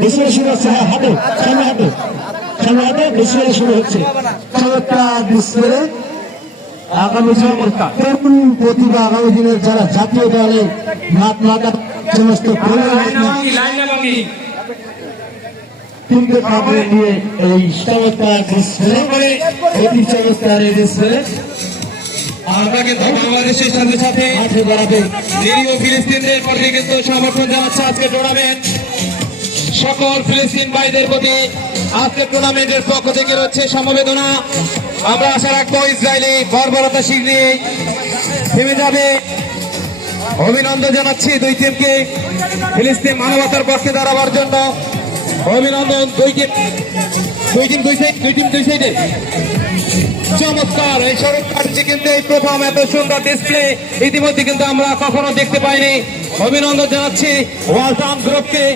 Display শুরু হচ্ছে। হ্যাঁ, হাঁটো সামনে, হাঁটো সামনে, হাঁটো। ডিসপ্লে শুরু হচ্ছে। চমৎকার ডিসপ্লে। আগামী তরুণ প্রতিভা, আগামী দিনের যারা জাতীয় দলে মাঠ মাতা সমস্ত কিনতে পারবে নিয়ে এই চমৎকার ডিসপ্লে, অতি চমৎকার এই ডিসপ্লে। আমরা কিন্তু বাংলাদেশের সাথে সাথে মাঠে দাঁড়াবে নিরীহ ফিলিস্তিনদের প্রতি কিন্তু সমর্থন জানাচ্ছে আজকে টুর্নামেন্ট। সকল ফিলিস্তিন ভাইদের প্রতি আজকে টুর্নামেন্টের পক্ষ থেকে রয়েছে সমবেদনা। আমরা আশা রাখবো ইসরায়েলি বর্বরতা শীঘ্রই থেমে যাবে। অভিনন্দন জানাচ্ছি দুই টিমকে ফিলিস্তিন মানবতার পক্ষে দাঁড়াবার জন্য। অভিনন্দন দুই টিম দুই সাইডে। চমৎকার এই সড়ক কাটছে কিন্তু এই প্রথম এত সুন্দর ডিসপ্লে ইতিমধ্যে কিন্তু আমরা কখনো দেখতে পাইনি। অভিনন্দন জানাচ্ছি ওয়ালটন গ্রুপকে।